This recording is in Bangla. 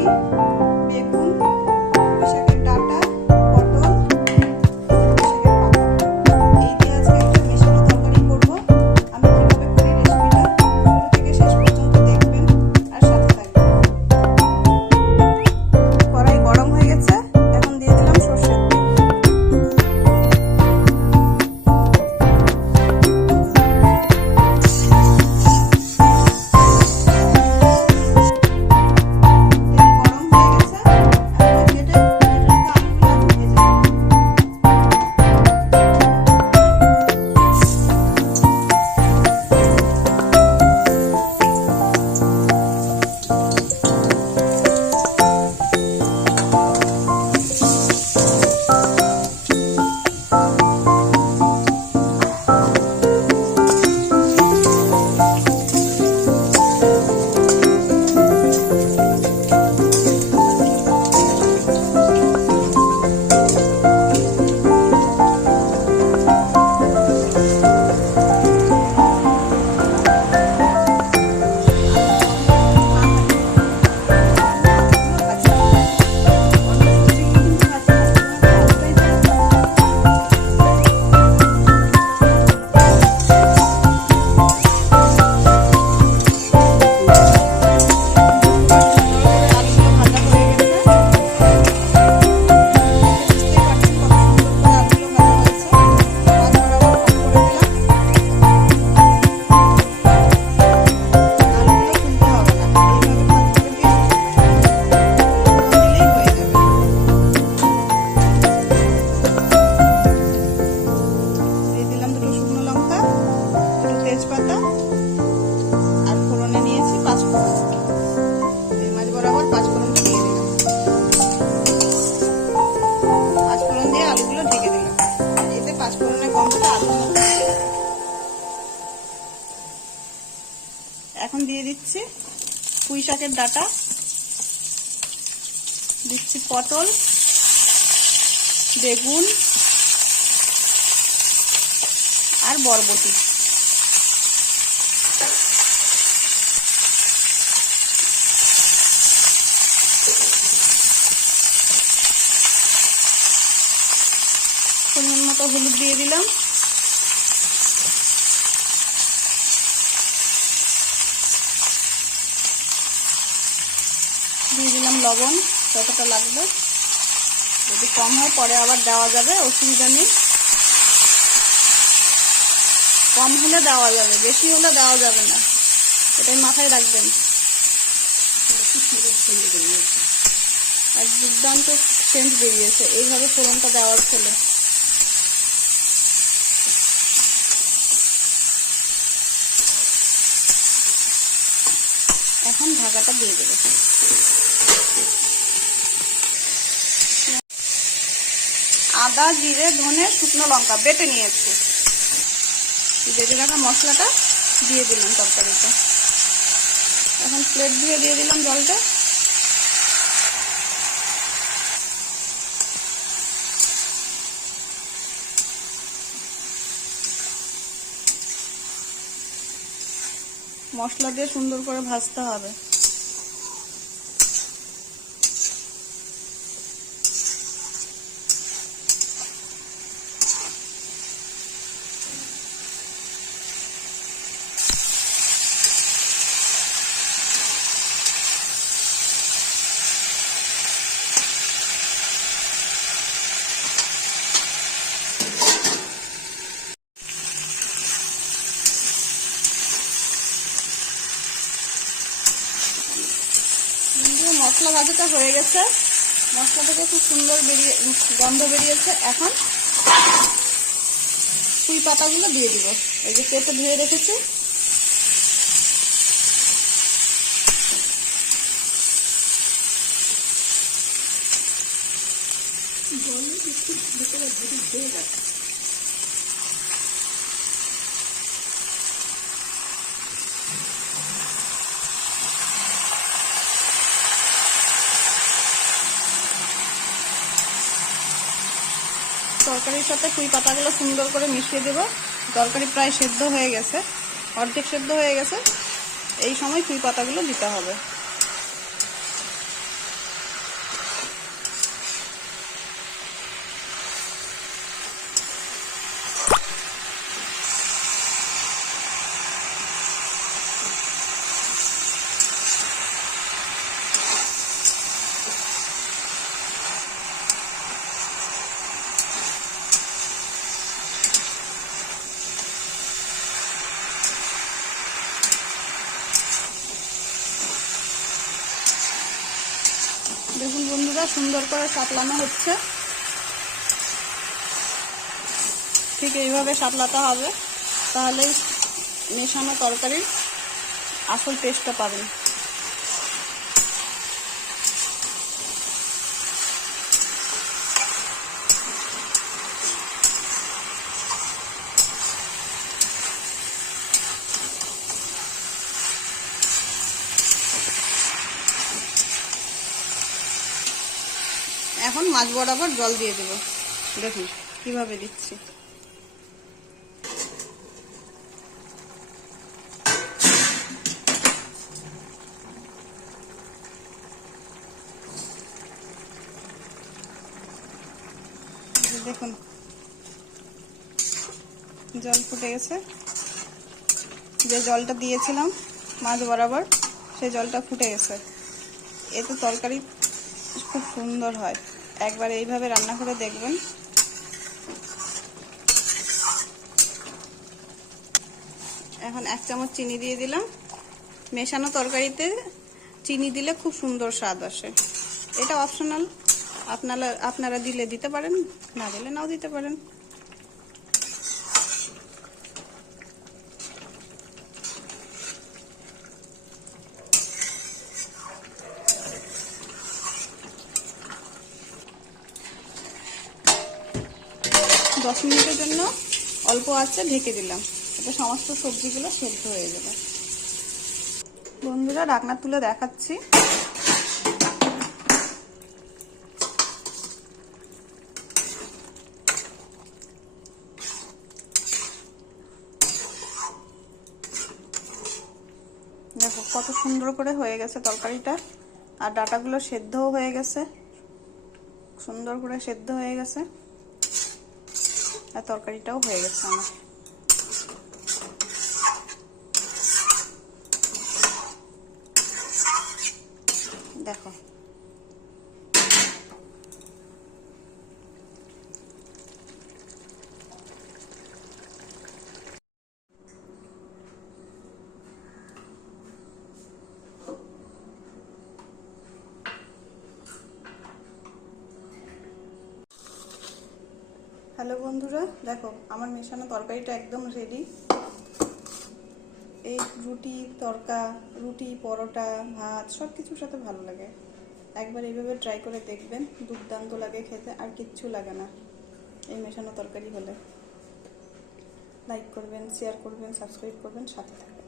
You. বাটা আর ফোড়নে নিয়েছি পাঁচ ফোড়ন। এই মাছ বরাবর পাঁচ ফোড়নটা দিয়ে দিলাম। পাঁচ ফোড়ন দিয়ে আলুগুলো ঢেকে দিলাম। এতে পাঁচ ফোড়নে গন্ধটা আলু এখন দিয়ে দিচ্ছি পুঁই শাকের ডাটা। দিচ্ছি পটল, বেগুন আর বরবটি। মতো হলুদ দিয়ে দিলাম। দিয়ে দিলাম লবণ, যতটা লাগবে। যদি কম হয়, পরে আবার দেওয়া যাবে, অসুবিধা নেই। কম হলে দেওয়া যাবে, বেশি হলে দেওয়া যাবে না। এটাই মাথায় রাখবেন। আর দুর্দান্ত সেন্ট বেরিয়েছে। এইভাবে ফোড়নটা দেওয়ার ফলে এখন ঢাকাটা দিয়ে দেবো। আদা, জিরে, ধনে, শুকনো লঙ্কা বেটে নিয়েছি। বেটে রাখা মশলাটা দিয়ে দিলাম তরকারিতে। এখন প্লেট দিয়ে দিয়ে দিলাম জলটা। মশলা দিয়ে সুন্দর করে ভাজতে হবে বন্ধুরা, মশলা ভাজাটা হয়ে গেছে। মশলা থেকে খুব সুন্দর বেরিয়ে গন্ধ বেরিয়েছে। এখন পুঁই পাতাগুলো দিয়ে দিব। এই যে কেটে ধুয়ে রেখেছি। তরকারির সাথে কুই পাতাগুলো সুন্দর করে মিশিয়ে দেব। তরকারি প্রায় সেদ্ধ হয়ে গেছে। অর্ধেক সেদ্ধ হয়ে গেছে। এই সময় কুই পাতাগুলো দিতে হবে। দেখুন বন্ধুরা, সুন্দর করে সাপলানো হচ্ছে। ঠিক এইভাবে সাপলাতে হবে, তাহলেই মেশানো তরকারির আসল টেস্টটা পাবেন। এখন মাছ বরাবর জল দিয়ে দেবো। দেখুন, কীভাবে দিচ্ছি। দেখুন, জল ফুটে গেছে। যে জলটা দিয়েছিলাম মাছ বরাবর সেই জলটা ফুটে গেছে। এতে তরকারি খুব সুন্দর হয়। একবার এইভাবে রান্না করে দেখবেন। এখন এক চামচ চিনি দিয়ে দিলাম। মেশানো তরকারিতে চিনি দিলে খুব সুন্দর স্বাদ আসে। এটা অপশনাল আপনারা আপনারা দিলে দিতে পারেন, না দিলে নাও দিতে পারেন। মিনিটের জন্য অল্প আছে, ঢেকে দিলাম। এতে সমস্ত সবজিগুলো সেদ্ধ হয়ে যাবে। বন্ধুরা ডাকনা তুলে দেখাচ্ছি। দেখো, কত সুন্দর করে হয়ে গেছে তরকারিটা। আর ডাটাগুলো সেদ্ধও হয়ে গেছে। সুন্দর করে সেদ্ধ হয়ে গেছে। আর তরকারিটাও হয়ে গেছে আমার দেখো হ্যালো বন্ধুরা, দেখো আমার মেশানো তরকারিটা একদম রেডি এই রুটি, তরকা, রুটি, পরোটা, ভাত সব কিছুর সাথে ভালো লাগে। একবার এইভাবে ট্রাই করে দেখবেন, দুর্দান্ত লাগে খেতে, আর কিচ্ছু লাগে না এই মেশানো তরকারি হলে। লাইক করবেন শেয়ার করবেন সাবস্ক্রাইব করবেন, সাথে থাকবেন।